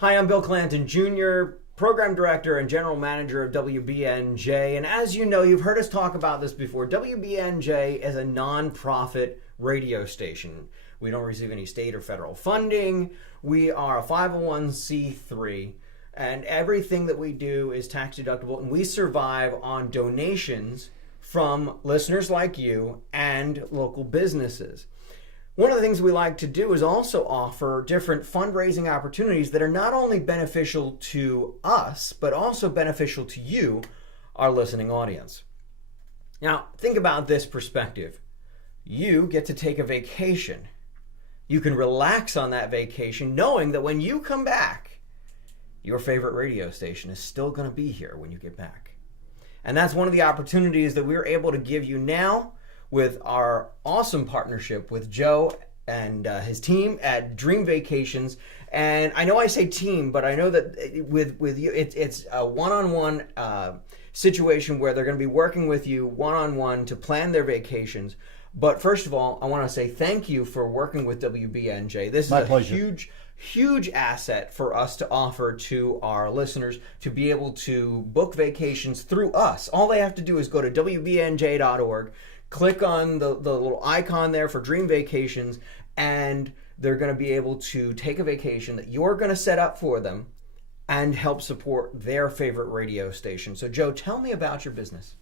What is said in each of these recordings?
Hi, I'm Bill Clanton Jr., Program Director and General Manager of WBNJ. And as you know, you've heard us talk about this before. WBNJ is a nonprofit radio station. We don't receive any state or federal funding. We are a 501c3. And everything that we do is tax deductible. And we survive on donations from listeners like you and local businesses. One of the things we like to do is also offer different fundraising opportunities that are not only beneficial to us, but also beneficial to you, our listening audience. Now, think about this perspective. You get to take a vacation. You can relax on that vacation knowing that when you come back, your favorite radio station is still going to be here when you get back. And that's one of the opportunities that we're able to give you now with our awesome partnership with Joe and his team at Dream Vacations. And I know I say team, but I know that with you, it's a one-on-one situation where they're going to be working with you one-on-one to plan their vacations. But first of all, I want to say thank you for working with WBNJ. This is My pleasure. Huge asset for us to offer to our listeners to be able to book vacations through us. All they have to do is go to WBNJ.org, click on the little icon there for Dream Vacations, and they're going to be able to take a vacation that you're going to set up for them and help support their favorite radio station. So, Joe, tell me about your business.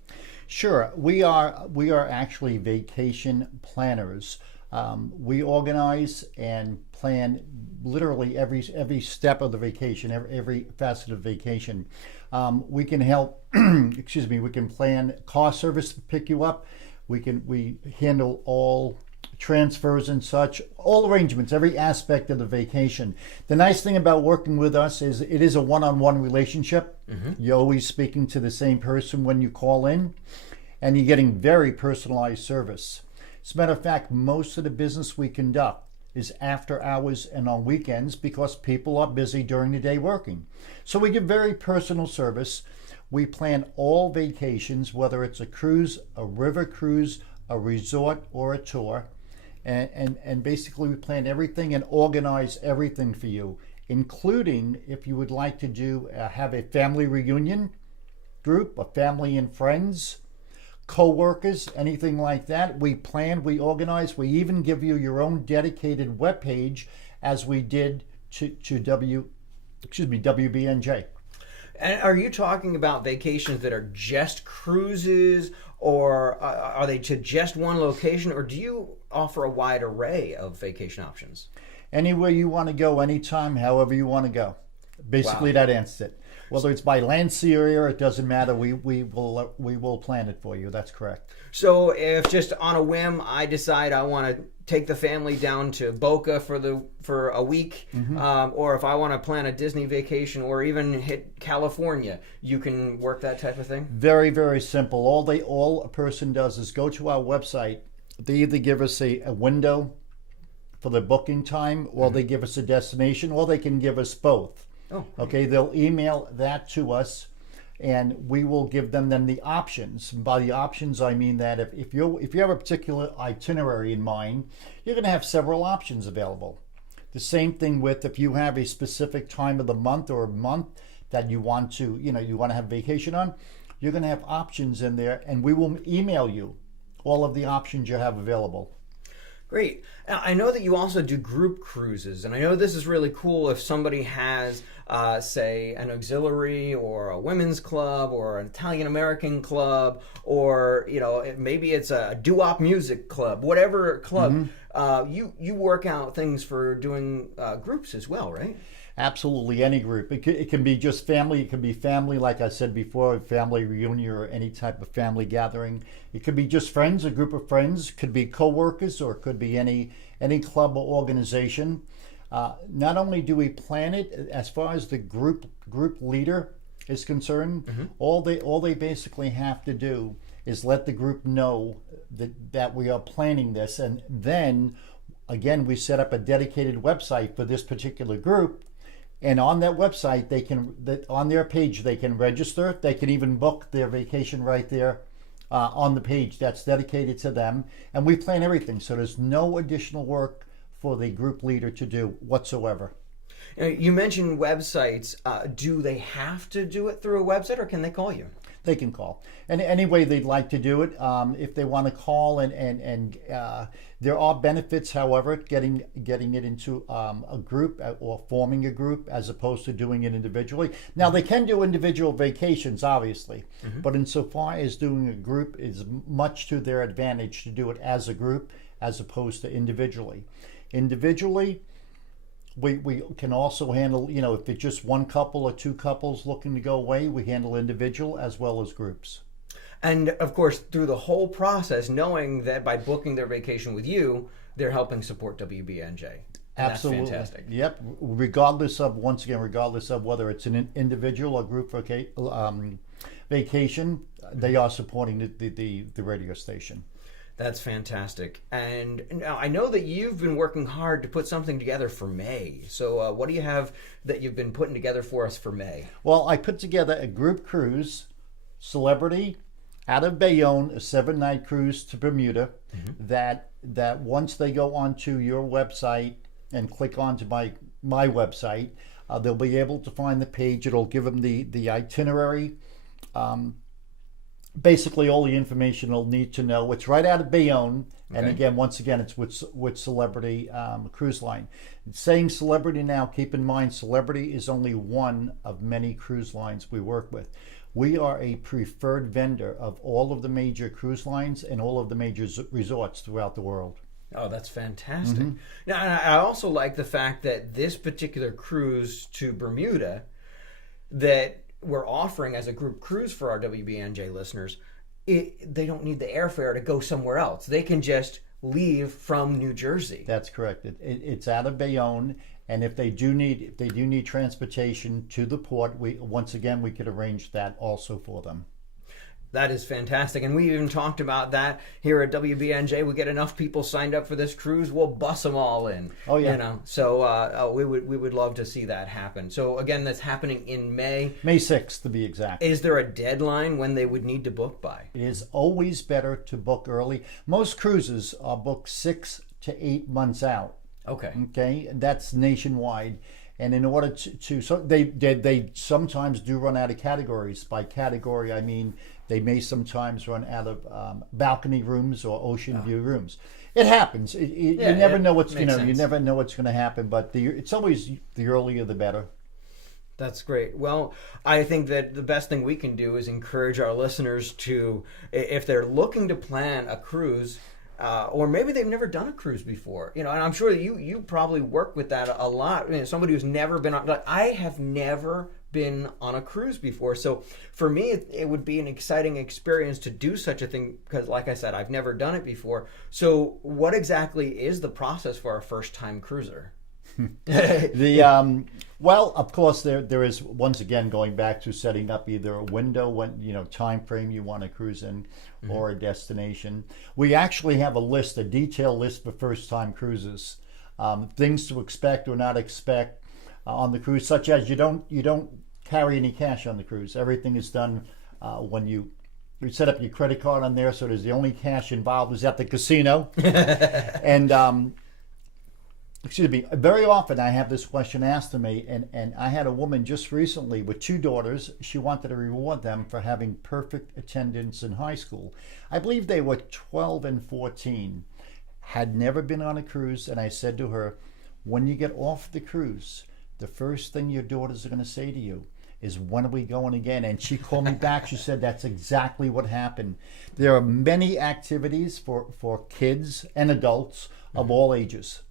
Sure. We are actually vacation planners. We organize and plan literally every step of the vacation, every facet of vacation. We can help. We can plan car service to pick you up. We handle all transfers and such, all arrangements, every aspect of the vacation. The nice thing about working with us is it is a one-on-one relationship. Mm-hmm. You're always speaking to the same person when you call in, and you're getting very personalized service. As a matter of fact, most of the business we conduct is after hours and on weekends because people are busy during the day working. So we give very personal service. We plan all vacations, whether it's a cruise, a river cruise, a resort, or a tour. And basically we plan everything and organize everything for you, including if you would like to have a family reunion group, a family and friends, co-workers, anything like that. We plan, we organize, we even give you your own dedicated webpage as we did to WBNJ. And are you talking about vacations that are just cruises, or are they to just one location, or do you offer a wide array of vacation options? Anywhere you want to go, anytime, however you want to go. Basically, That answers it. Whether it's by land, sea, or air, it doesn't matter. We will plan it for you. That's correct. So if just on a whim I decide I want to take the family down to Boca for a week, mm-hmm. Or if I want to plan a Disney vacation or even hit California, you can work that type of thing? Very, very simple. All a person does is go to our website. They either give us a window for the booking time, or mm-hmm. they give us a destination, or they can give us both. Oh, okay. They'll email that to us, and we will give them then the options. And by the options, I mean that if you have a particular itinerary in mind, you're going to have several options available. The same thing with if you have a specific time of the month or month that you want to have vacation on, you're going to have options in there, and we will email you all of the options you have available. Great. I know that you also do group cruises, and I know this is really cool if somebody has, say, an auxiliary or a women's club or an Italian-American club, or maybe it's a doo-wop music club, whatever club. Mm-hmm. You work out things for doing groups as well, right? Absolutely, any group. It can be just family. It can be family, like I said before, a family reunion or any type of family gathering. It could be just friends, a group of friends. Could be co-workers, or it could be any club or organization. Not only do we plan it, as far as the group leader is concerned, mm-hmm. all they basically have to do is let the group know that we are planning this, and then again we set up a dedicated website for this particular group. And on that website, on their page, they can register. They can even book their vacation right there on the page that's dedicated to them. And we plan everything, so there's no additional work for the group leader to do whatsoever. You mentioned websites. Do they have to do it through a website, or can they call you? They can call. And any way they'd like to do it, if they want to call, and there are benefits, however, getting it into a group or forming a group as opposed to doing it individually. Now, they can do individual vacations, obviously, but insofar as doing a group is much to their advantage to do it as a group as opposed to individually. Individually, we can also handle, if it's just one couple or two couples looking to go away, we handle individual as well as groups. And of course, through the whole process, knowing that by booking their vacation with you, they're helping support WBNJ. And absolutely. That's fantastic. Yep. Regardless of whether it's an individual or group vacation, they are supporting the radio station. That's fantastic. And now I know that you've been working hard to put something together for May. So what do you have that you've been putting together for us for May? Well, I put together a group cruise, celebrity, out of Bayonne, a 7-night cruise to Bermuda, that once they go onto your website and click onto my website, they'll be able to find the page. It'll give them the itinerary, basically all the information they'll need to know. It's right out of Bayonne, and again, once again, it's with Celebrity Cruise Line. Saying Celebrity now, keep in mind, Celebrity is only one of many cruise lines we work with. We are a preferred vendor of all of the major cruise lines and all of the major resorts throughout the world. Oh, that's fantastic. Now, I also like the fact that this particular cruise to Bermuda that we're offering as a group cruise for our WBNJ listeners, they don't need the airfare to go somewhere else. They can just leave from New Jersey. That's correct. It's out of Bayonne, and if they do need transportation to the port, we could arrange that also for them. That is fantastic. And we even talked about that here at WBNJ. We get enough people signed up for this cruise, we'll bus them all in. Oh, yeah. So we would love to see that happen. So again, that's happening in May. May 6th, to be exact. Is there a deadline when they would need to book by? It is always better to book early. Most cruises are booked 6 to 8 months out. Okay. That's nationwide. And in order to so they sometimes do run out of categories. By category, I mean they may sometimes run out of balcony rooms or ocean view rooms. It happens. You never know what's going to happen. But it's always the earlier the better. That's great. Well, I think that the best thing we can do is encourage our listeners to, if they're looking to plan a cruise. Or maybe they've never done a cruise before, and I'm sure that you probably work with that a lot. Somebody who's never been on, like, I have never been on a cruise before. So for me, it would be an exciting experience to do such a thing because, like I said, I've never done it before. So what exactly is the process for a first-time cruiser? Well, of course, there is, once again, going back to setting up either a window, time frame you want to cruise in, or a destination. We actually have a detailed list for first-time cruises, things to expect or not expect on the cruise, such as you don't carry any cash on the cruise. Everything is done when you set up your credit card on there, so there's the only cash involved is at the casino, and. Excuse me, very often I have this question asked to me, and I had a woman just recently with 2 daughters. She wanted to reward them for having perfect attendance in high school. I believe they were 12 and 14, had never been on a cruise, and I said to her, when you get off the cruise, the first thing your daughters are going to say to you is, when are we going again? And she called me back. She said that's exactly what happened. There are many activities for kids and adults of all ages.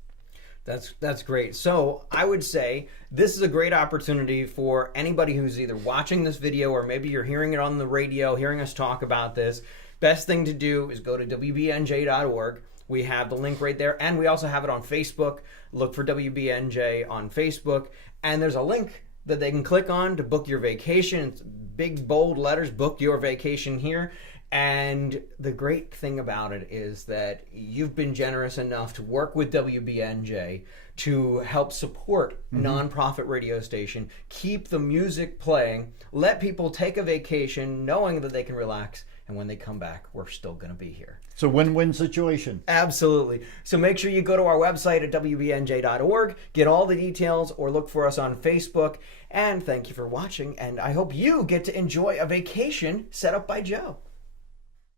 That's great. So I would say this is a great opportunity for anybody who's either watching this video or maybe you're hearing it on the radio, hearing us talk about this. Best thing to do is go to WBNJ.org. We have the link right there, and we also have it on Facebook. Look for WBNJ on Facebook, and there's a link that they can click on to book your vacation. It's big, bold letters, book your vacation here. And the great thing about it is that you've been generous enough to work with WBNJ to help support nonprofit radio station, keep the music playing, let people take a vacation knowing that they can relax And when they come back, we're still going to be here. It's a win-win situation. Absolutely. So make sure you go to our website at WBNJ.org, get all the details, or look for us on Facebook. And thank you for watching. And I hope you get to enjoy a vacation set up by Joe.